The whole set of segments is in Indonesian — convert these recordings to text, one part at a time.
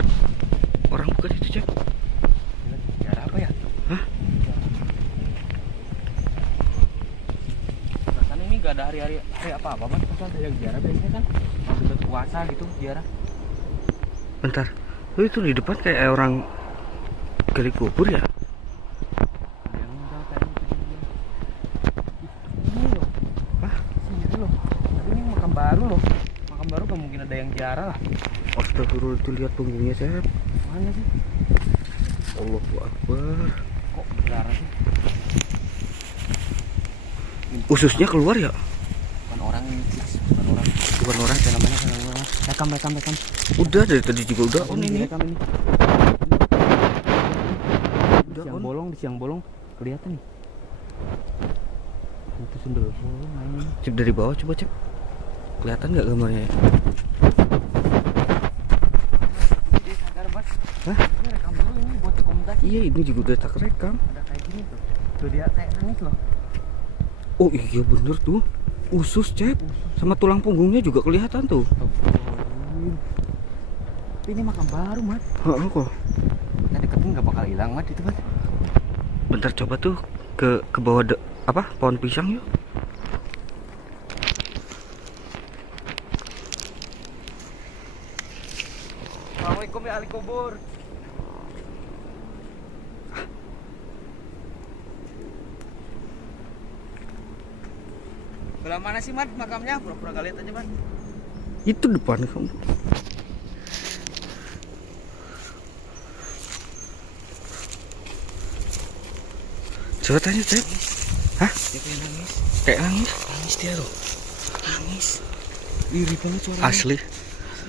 Cep, orang bukan itu Cep. Cara apa ya? Hah? Rasanya ini gak ada hari apa-apa Mas. Masa ada yang ziarah biasanya kan kalau dekat puasa gitu ziarah. Bentar, itu di depan kayak orang gali kubur ya? Ada yang meninggal kayaknya itu dia. Ini loh. Hah? Sini loh. Tapi ini makam baru loh. Makam baru gak mungkin ada yang ziarah lah. Astagfirullah, itu lihat punggungnya Cep. Mana sih? Allahu Akbar. Kok berdarah sih? Ususnya keluar ya? Bukan orang ini, bukan orang. Bukan orang. Apa namanya? Rekam. Udah dari tadi juga udah on ini. Rekam ini. Udah Siang on. bolong, di siang bolong kelihatan nih. Itu sundel bolong main. Cep dari bawah coba Cep. Kelihatan nggak gambarnya? Dia sadar Mas. Hah? Ini rekam dulu ini buat dokumentasi. Iya, ini juga udah tak rekam. Ada kayak gini tuh. Tuh dia kayak nangis loh. Oh iya bener tuh. Usus Cep. Sama tulang punggungnya juga kelihatan tuh. Tapi ini makam baru Mas. Heeh kok. Kita deketin nggak bakal hilang Mas itu Mas. Bentar coba tuh ke bawah apa pohon pisang yuk. Assalamualaikum ya ahli kubur. Belah mana sih Mat makamnya? Pura-pura kalian aja Mat. Itu depan kamu. Coba tanya Cep. Hah? Dia kayak nangis. Kayak nangis. Nangis dia loh. Nangis. Iri banget suaranya. Asli.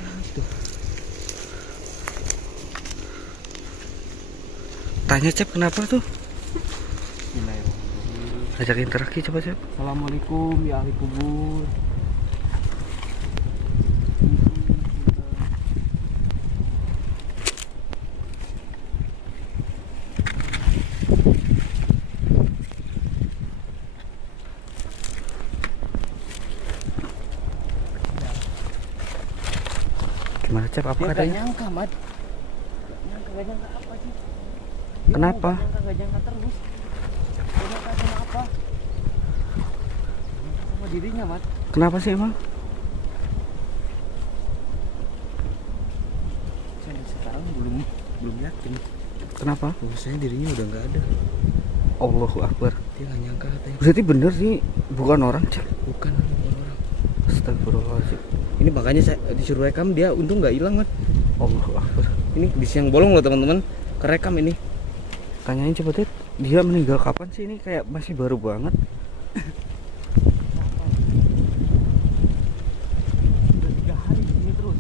Nangis tuh. Tanya Cep kenapa tuh? Bismillahirrahmanirrahim. Ajak interaksi coba Cep. Assalamualaikum ya ahli kubur. Gimana Cep? Apa Dia gak katanya? nyangka Mat. Gak nyangka apa sih? Kenapa? Gak nyangka terus. Gak nyangka sama apa? Gak nyangka sama dirinya Mat. Kenapa sih emang? Saya sekarang belum yakin. Kenapa? Bahwasanya dirinya udah nggak ada. Allahu Akbar. Dia nggak nyangka katanya. Berarti bener sih bukan orang Cep. Bukan orang. Astagfirullahaladzim. Ini makanya saya disuruh rekam, dia untung nggak hilang Mat. Allahu Akbar. Ini di siang bolong loh teman-teman. Kerekam ini. Tanyain coba Cep. Dia meninggal kapan sih? Ini kayak masih baru banget. Udah 3 hari di sini terus.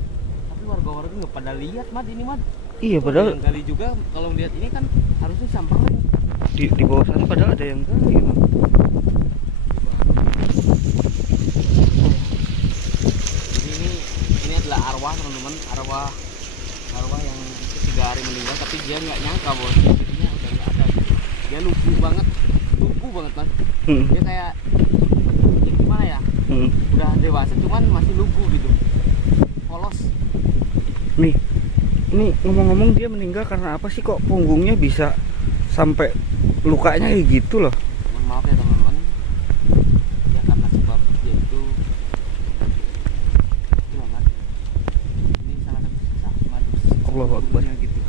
Tapi warga-warga nggak pada lihat Mat ini Mat. Iya padahal Yang gali juga kalau lihat ini kan harusnya samperin. di bawah sana padahal ada yang gali Bang. Jadi ini adalah arwah teman-teman, arwah yang 3 hari meninggal, tapi dia nggak nyangka bos, dirinya udah nggak ada. Dia lugu banget Mas. Dia kayak ya gimana ya? Udah dewasa cuman masih lugu gitu, polos. Nih, ini ngomong-ngomong dia meninggal karena apa sih kok punggungnya bisa sampai lukanya kayak gitu loh? Mohon maaf ya teman-teman, ya karena sebab dia itu Mas. Ini salah satu sisa madus. Allahu Akbar. Gitu.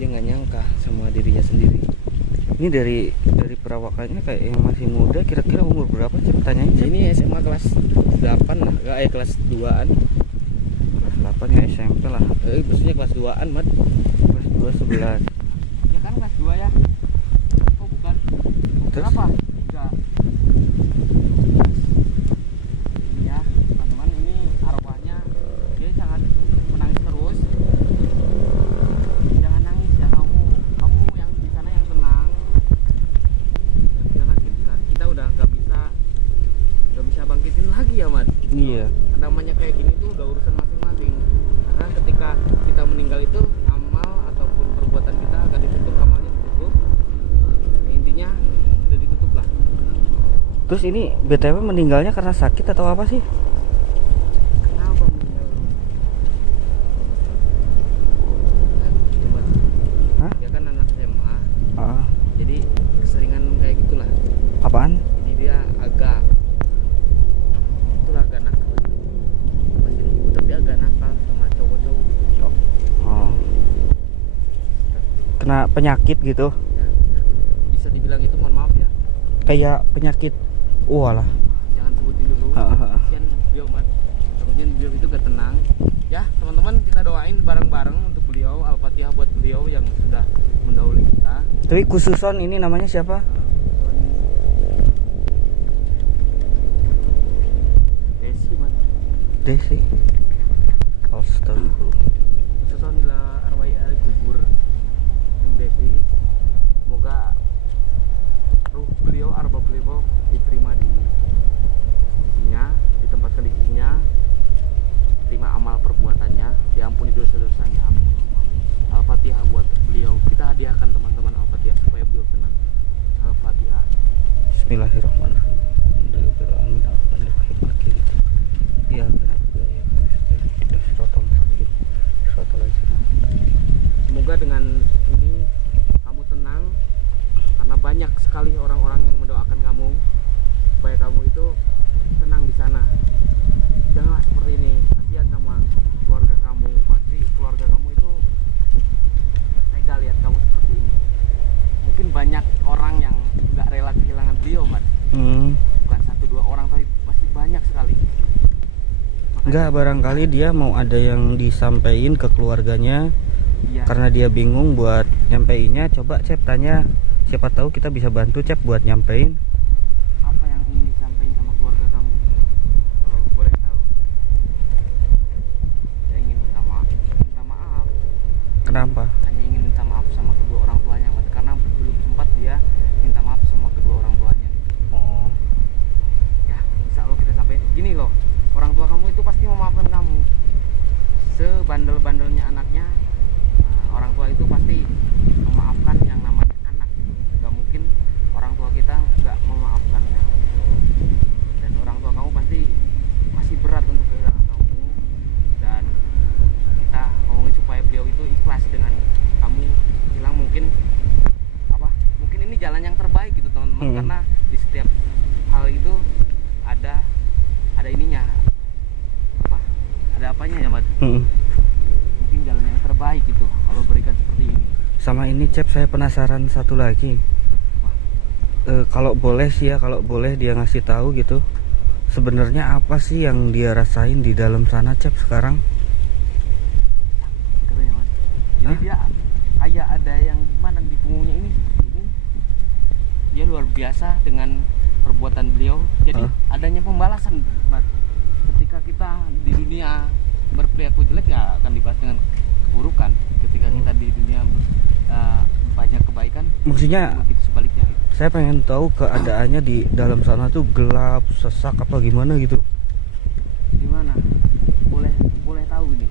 Dia nggak nyangka sama dirinya sendiri. Ini dari perawakannya kayak yang masih muda, kira-kira umur berapa sih? Tanyain sih. Ini SMA kelas 8 lah, kelas 2-an. Kelas 8 ya SMP lah. Maksudnya kelas 2-an, Mat. Kelas 2 11. Ya kan kelas 2 ya. Oh, bukan. Terus? Berapa? 3. Ini ya, teman-teman, ini arwahnya dia sangat menangis terus. Jangan nangis ya kamu yang di sana yang tenang. Karena kita udah nggak bisa bangkitin lagi ya, Mat. Iya. Namanya kayak gini tuh udah urusan masing-masing. Karena ketika kita meninggal itu amal ataupun perbuatan kita akan ditutup, amalnya ditutup. Intinya udah ditutup lah. Terus ini BTW meninggalnya karena sakit atau apa sih? Kenapa meninggal? kena penyakit gitu. Ya, bisa dibilang itu, mohon maaf ya. Kayak penyakit. Walah. Jangan sebutin dulu. Kasihan beliau, Mat. Takutnya beliau itu gak tenang. Ya, teman-teman, kita doain bareng-bareng untuk beliau. Al-Fatihah buat beliau yang sudah mendahului kita. Tapi khususon ini namanya siapa? Desi, Mat. Desi. Astagfirullah. Sesonilah arwah al-kubur yang Desi. Semoga ruh beliau, arwah beliau diterima di sisinya, ditempatkan di sisinya, terima amal perbuatannya, diampuni dosa-dosanya. Al-Fatihah buat beliau. Kita hadiahkan teman-teman Al-Fatihah supaya beliau tenang. Al-Fatihah. Bismillahirrahmanirrahim. Ya, semoga dengan ini kamu tenang, karena banyak sekali orang-orang yang mendoakan kamu supaya kamu itu tenang di sana. Janganlah seperti ini, kasihan sama keluarga kamu. Pasti keluarga kamu itu tega lihat kamu seperti ini. Mungkin banyak orang yang nggak rela kehilangan beliau, Mat. Bukan 1-2 orang, tapi pasti banyak sekali. Enggak, barangkali dia mau ada yang disampaikan ke keluarganya. Iya. Karena dia bingung buat nyampeinnya. Coba Cep tanya, siapa tahu kita bisa bantu Cep buat nyampein. Apa yang ingin disampaikan sama keluarga kamu? Kalau boleh tahu. Saya ingin minta maaf. Minta maaf. Kenapa? Hanya ingin minta maaf sama kedua orang tuanya, Mat. Karena belum sempat dia minta maaf sama kedua orang tuanya. Oh, Ya, insya Allah kita sampai gini loh. Orang tua kamu itu pasti memaafkan kamu. Sebandel-bandelnya anaknya, orang tua itu pasti memaafkan yang namanya anak. Gak mungkin orang tua kita gak memaafkan ya. Dan orang tua kamu pasti masih berat untuk kehilangan kamu. Dan kita ngomongin supaya beliau itu ikhlas dengan kamu hilang. Mungkin mungkin ini jalan yang terbaik gitu, teman-teman. Karena di setiap hal itu ada ininya, ada apanya ya, Mat? Mungkin jalan yang terbaik gitu kalau berikan seperti ini. sama ini Cep, saya penasaran satu lagi. Kalau boleh sih ya, kalau boleh dia ngasih tahu gitu, sebenarnya apa sih yang dia rasain di dalam sana Cep sekarang? Keren ya, Mat. Jadi dia kayak ada yang gimana di punggungnya ini seperti ini. Dia luar biasa dengan perbuatan beliau. Jadi adanya pembalasan, Mat. Ketika kita di dunia berperilaku jelek, ya akan dibalas dengan keburukan. Ketika kita di dunia banyak kebaikan, Maksudnya begitu sebaliknya gitu. saya pengen tahu keadaannya di dalam sana tuh gelap, sesak apa gimana gitu. Gimana? Boleh tahu ini?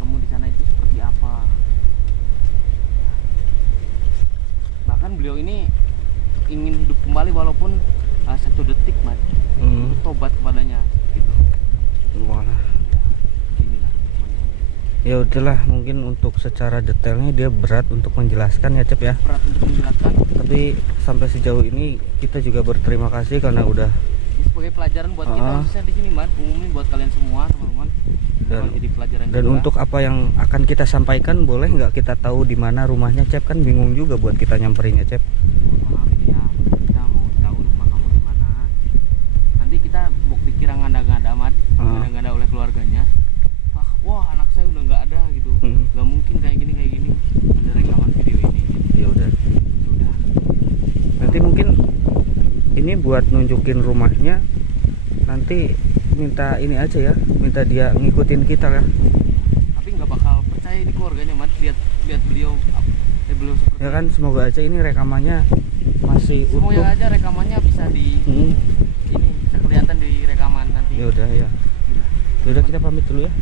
Kamu di sana itu seperti apa? Bahkan beliau ini ingin hidup kembali walaupun 1 detik, Mas. Untuk tobat kepadanya gitu. Wah. Inilah teman-teman. Ya udahlah, mungkin untuk secara detailnya dia berat untuk menjelaskan ya Cep ya. Berat untuk menjelaskan. Tapi sampai sejauh ini kita juga berterima kasih karena udah Ini sebagai pelajaran buat kita, khususnya di sini, Mas. Umumin buat kalian semua, teman-teman. Jadi pelajaran dan juga. untuk apa yang akan kita sampaikan, boleh nggak kita tahu di mana rumahnya Cep? Kan bingung juga buat kita nyamperin ya Cep. Maaf ya, kita mau tahu rumah kamu di mana. Nanti kita dikira ngada-ngada, Mat. Ngada-ngada oleh keluarganya. Wah, anak saya udah nggak ada gitu. Nggak mungkin kayak gini. Ada rekaman video ini. Ya udah. Sudah. Nanti mungkin ini buat nunjukin rumahnya. Nanti minta ini aja ya, minta dia ngikutin kita ya. Tapi nggak bakal percaya ini keluarganya, Mat. Lihat beliau seperti Ya kan, semoga aja ini rekamannya masih utuh. semoga aja rekamannya bisa ini bisa kelihatan di rekaman nanti. Ya udah ya. Ya udah, kita pamit dulu ya.